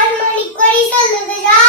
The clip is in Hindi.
யார் மணி கொடி சொல்லுது யார்